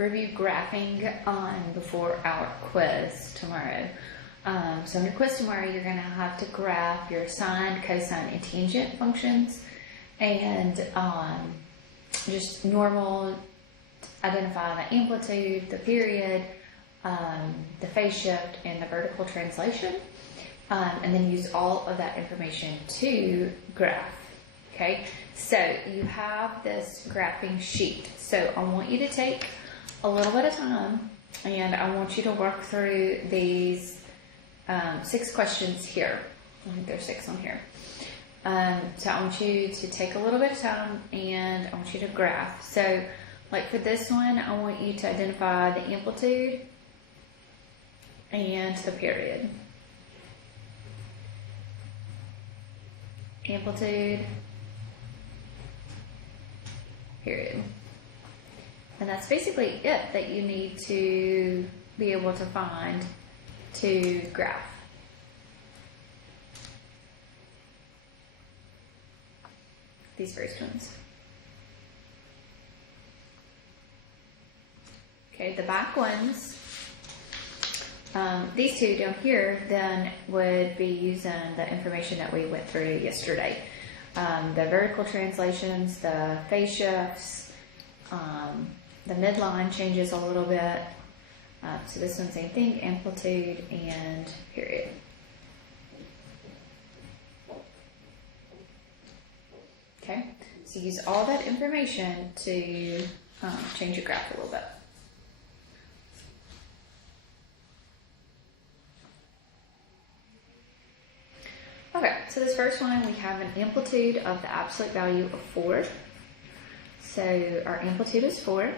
review graphing before our quiz tomorrow. So on your quiz tomorrow, you're going to have to graph your sine, cosine, and tangent functions, and just normal, identify the amplitude, the period, the phase shift, and the vertical translation, and then use all of that information to graph. Okay, so you have this graphing sheet. So I want you to take a little bit of time, and I want you to work through these 6 questions here. I think there's 6 on here. So I want you to take a little bit of time, and I want you to graph. So like for this one, I want you to identify the amplitude and the period. Amplitude, period. And that's basically it that you need to be able to find to graph. These first ones. Okay, the back ones, these 2 down here then would be using the information that we went through yesterday. The vertical translations, the phase shifts, the midline changes a little bit. So this one, same thing, amplitude and period. Okay, so use all that information to change your graph a little bit. Okay, so this first one, we have an amplitude of the absolute value of 4. So our amplitude is 4,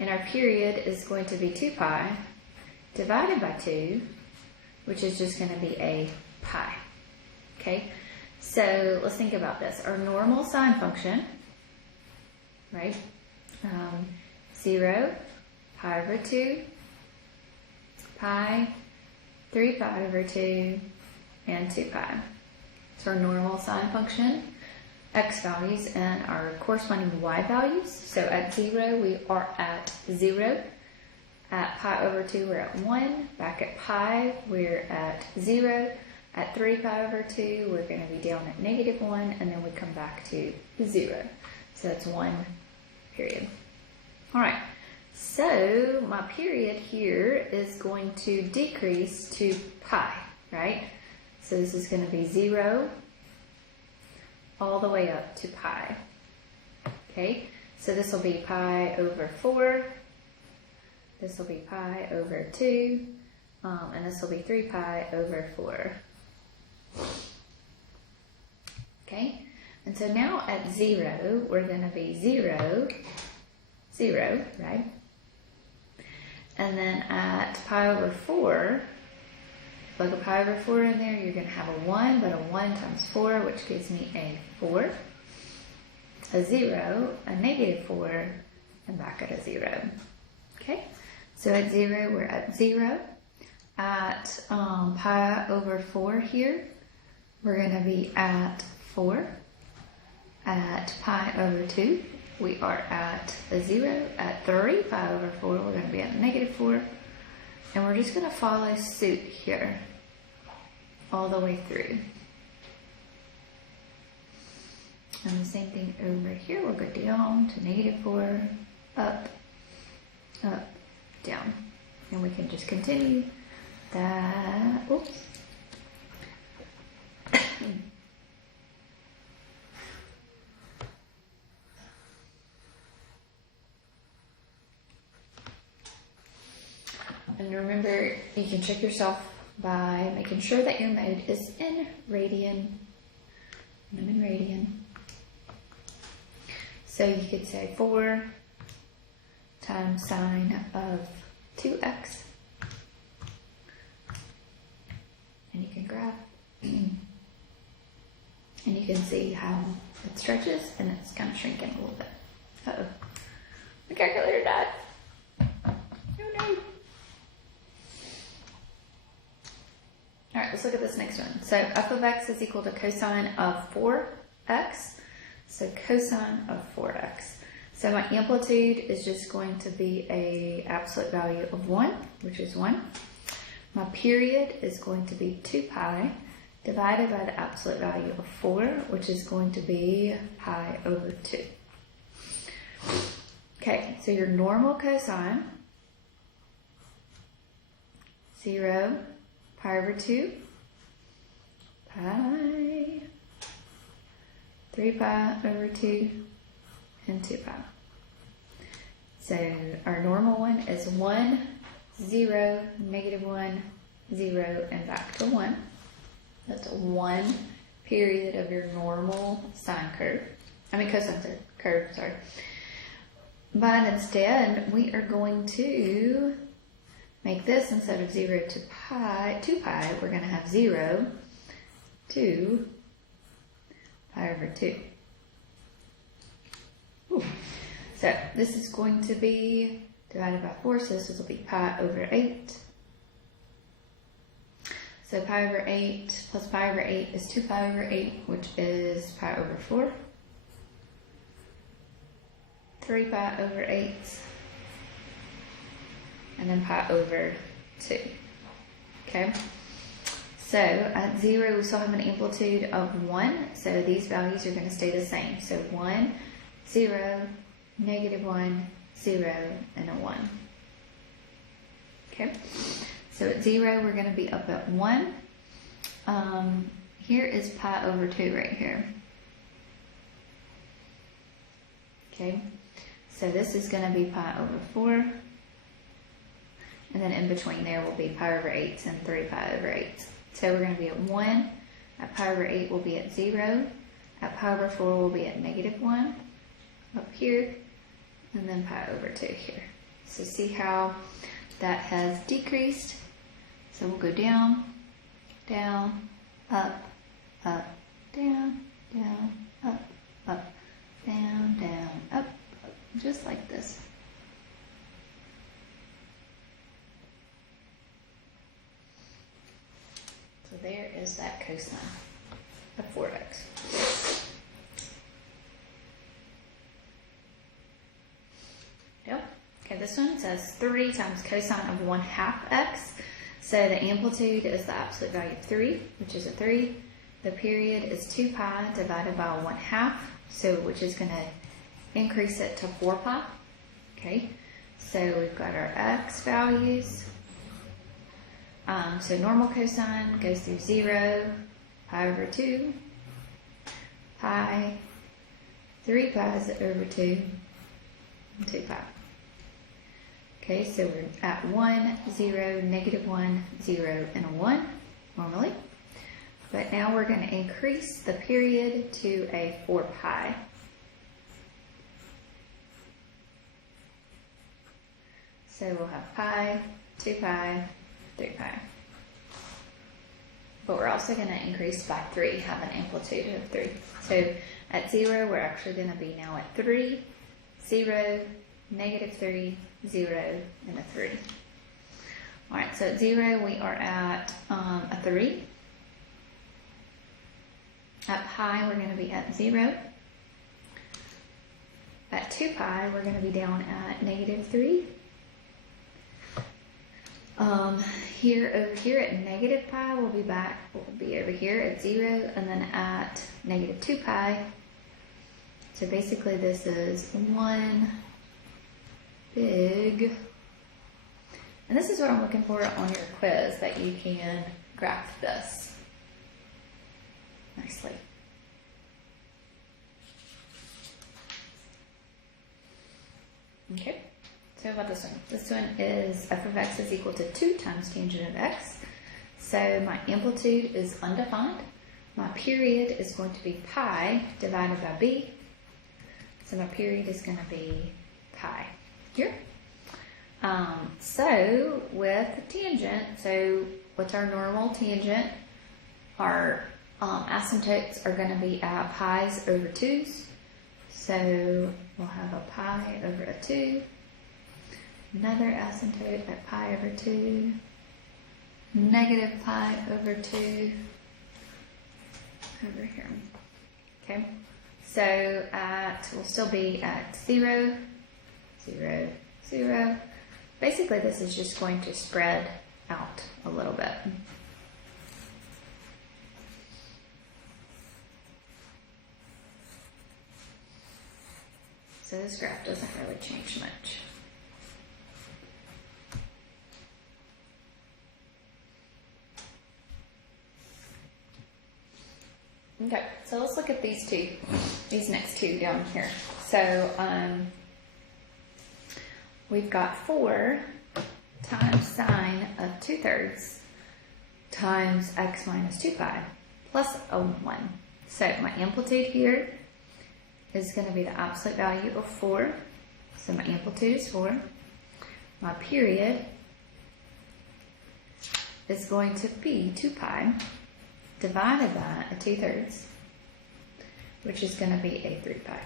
and our period is going to be 2 pi divided by 2, which is just going to be a pi. Okay, so let's think about this. Our normal sine function, right? 0, pi over 2, pi, 3 pi over 2, and 2 pi. So our normal sine function, x values, and our corresponding y values. So at 0, we are at 0. At pi over 2, we're at 1. Back at pi, we're at 0. At 3 pi over 2, we're going to be down at -1, and then we come back to 0. So that's 1 period. All right, so my period here is going to decrease to pi, right? So this is going to be 0 all the way up to pi. Okay, so this will be pi over 4. This will be pi over 2. And this will be 3 pi over 4. Okay, and so now at 0, we're going to be 0, 0, right? And then at pi over 4, plug a pi over 4 in there, you're going to have a 1, but a 1 times 4, which gives me a 4, a 0, a -4, and back at a 0. Okay, so at 0, we're at 0. At pi over 4 here, we're going to be at 4. At pi over 2, we are at a 0. At 3 pi over 4, we're going to be at -4. And we're just going to follow suit here all the way through. And the same thing over here. We'll go down to -4, up, up, down. And we can just continue that. Oops. And remember, you can check yourself by making sure that your mode is in radian. And I'm in radian. So you could say 4 times sine of 2x. And you can graph. And you can see how it stretches and it's kind of shrinking a little bit. Uh-oh. The calculator died. Oh no. Alright, let's look at this next one. So f of x is equal to cosine of 4x. So cosine of 4x. So my amplitude is just going to be a absolute value of 1, which is 1. My period is going to be 2 pi divided by the absolute value of 4, which is going to be pi over 2. Okay, so your normal cosine, 0, pi over 2, pi, 3 pi over 2, and 2 pi. So our normal one is 1, 0, -1, 0, and back to 1. That's 1 period of your normal sine curve. Cosine curve, sorry. But instead, we are going to make this, instead of 0 to pi, 2 pi, we're going to have 0 to pi over 2. Ooh. So this is going to be divided by 4, so this will be pi over 8. So pi over 8 plus pi over 8 is 2 pi over 8, which is pi over 4. 3 pi over 8, and then pi over 2. Okay, so at 0 we still have an amplitude of 1, so these values are going to stay the same. So 1, 0, -1, 0, and a 1. Okay, so at 0 we're going to be up at 1. Here is pi over 2 right here. Okay, so this is going to be pi over 4. And then in between there will be pi over 8 and 3 pi over 8. So we're going to be at 1. At pi over 8 we'll be at 0. At pi over 4 we'll be at -1 up here. And then pi over 2 here. So see how that has decreased. So we'll go down, down, up, up, down, down, up, up, down, down, up, up, just like this. So there is that cosine of 4x. Yep. Okay, this one says 3 times cosine of 1/2 x. So the amplitude is the absolute value of 3, which is a 3. The period is 2 pi divided by 1/2, so which is going to increase it to 4 pi. Okay, so we've got our x values. So normal cosine goes through 0, pi over 2, pi, 3 pi's over 2, and 2 pi. Okay, so we're at 1, 0, -1, 0, and a 1 normally. But now we're going to increase the period to a 4 pi. So we'll have pi, 2 pi, 3 pi. But we're also going to increase by 3, have an amplitude of 3. So at 0, we're actually going to be now at 3, 0, -3, 0, and a 3. Alright, so at 0, we are at a 3. At pi, we're going to be at 0. At 2 pi, we're going to be down at -3. Over here at -pi, we'll be over here at 0, and then at -2 pi. So basically this is one big, and this is what I'm looking for on your quiz, that you can graph this nicely. Okay. So about this one. This one is f of x is equal to 2 times tangent of x. So my amplitude is undefined. My period is going to be pi divided by b. So my period is going to be pi here. So with tangent, so what's our normal tangent? Our asymptotes are going to be at pi's over 2's. So we'll have a pi over a 2. Another asymptote at pi over 2, -pi over 2, over here. Okay, So we'll still be at 0, 0, 0. Basically, this is just going to spread out a little bit. So this graph doesn't really change much. Okay, so let's look at these next two down here. So we've got 4 times sine of 2/3 times x minus 2 pi plus a 1. So my amplitude here is going to be the absolute value of 4. So my amplitude is 4. My period is going to be 2 pi divided by a 2/3, which is going to be a 3 pi.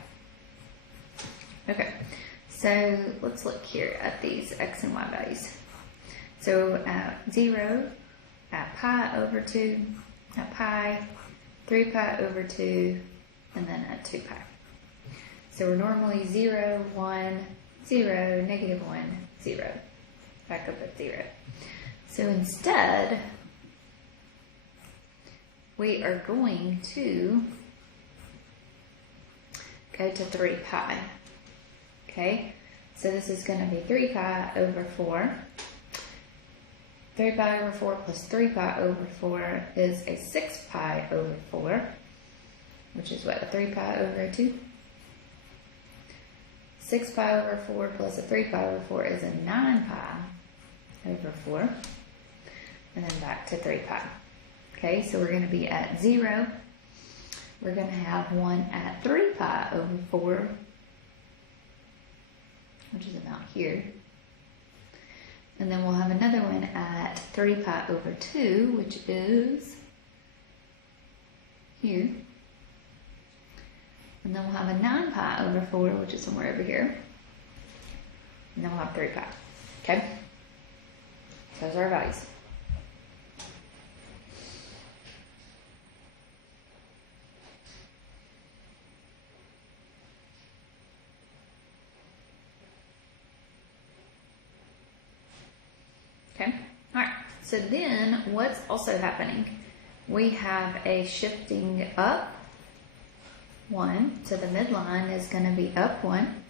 Okay, so let's look here at these x and y values. So at 0, at pi over 2, at pi, 3 pi over 2, and then at 2 pi. So we're normally 0, 1, 0, negative 1, 0. Back up at 0. So instead, we are going to go to 3 pi. Okay, so this is going to be 3 pi over 4. 3 pi over 4 plus 3 pi over 4 is a 6 pi over 4, which is what, a 3 pi over a 2? 6 pi over 4 plus a 3 pi over 4 is a 9 pi over 4. And then back to 3 pi. Okay, so we're going to be at 0. We're going to have one at 3 pi over 4, which is about here. And then we'll have another one at 3 pi over 2, which is here. And then we'll have a 9 pi over 4, which is somewhere over here. And then we'll have 3 pi. Okay? So those are our values. Okay, all right, so then what's also happening? We have a shifting up 1, so the midline is going to be up 1.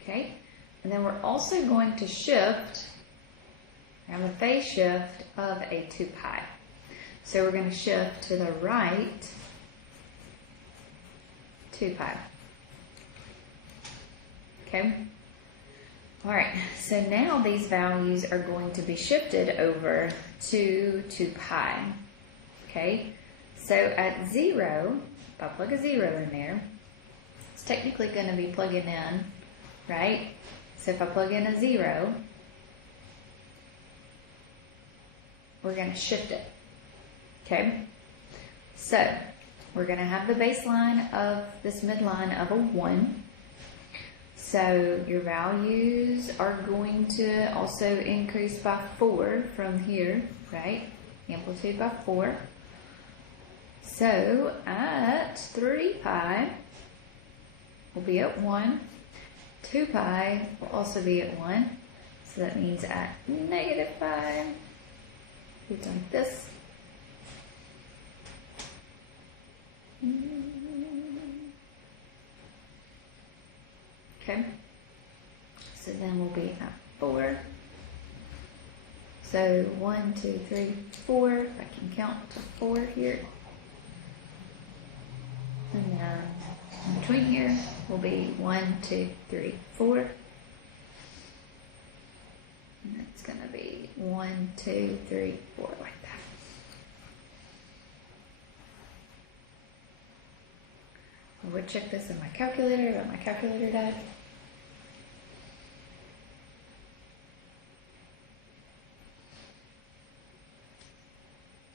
Okay, and then we're also going to shift, have a phase shift of a 2 pi. So we're going to shift to the right 2 pi. Okay. All right, so now these values are going to be shifted over to 2 pi, okay? So at 0, if I plug a 0 in there, it's technically going to be plugging in, right? So if I plug in a 0, we're going to shift it, okay? So we're going to have the baseline of this midline of a 1. So your values are going to also increase by 4 from here, right? Amplitude by 4. So at 3 pi, we'll be at 1. 2 pi will also be at 1. So that means at negative pi, we've done this. Okay, so then we'll be at 4. So 1, 2, 3, 4. If I can count to 4 here. And then in between here will be 1, 2, 3, 4. And it's going to be 1, 2, 3, 4 like that. I would check this in my calculator, but my calculator died.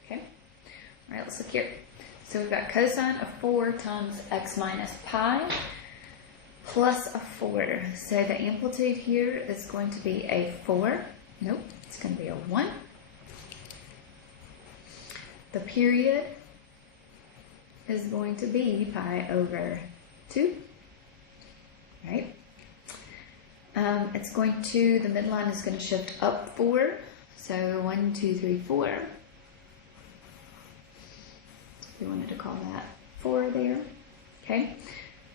Okay. All right, let's look here. So we've got cosine of 4 times x minus pi plus a 4. So the amplitude here is going to be a 4. Nope, it's going to be a 1. The period is going to be pi over 2, right? It's going to, the midline is going to shift up 4. So 1, 2, 3, 4. If we wanted to call that 4 there. Okay.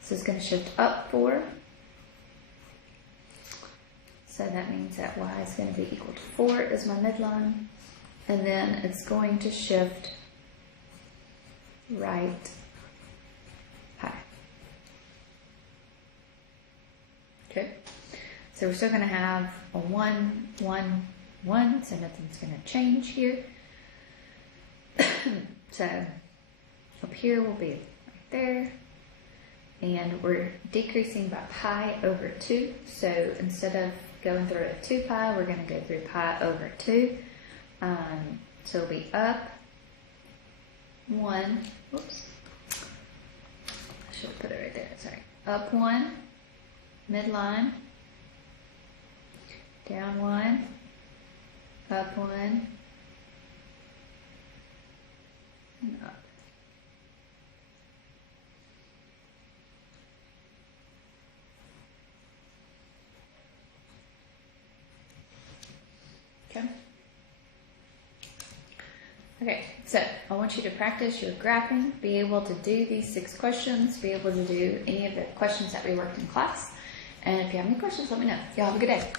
So it's going to shift up 4. So that means that y is going to be equal to 4 is my midline. And then it's going to shift right pi. Okay. So we're still going to have a 1, 1, 1, so nothing's going to change here. So up here will be right there. And we're decreasing by pi over 2. So instead of going through at 2 pi, we're going to go through pi over 2. So it'll be up 1. Whoops. I should have put it right there. Sorry. Up 1, midline. Down 1, up 1, and up. Okay. Okay, so I want you to practice your graphing, be able to do these 6 questions, be able to do any of the questions that we worked in class. And if you have any questions, let me know. Y'all have a good day.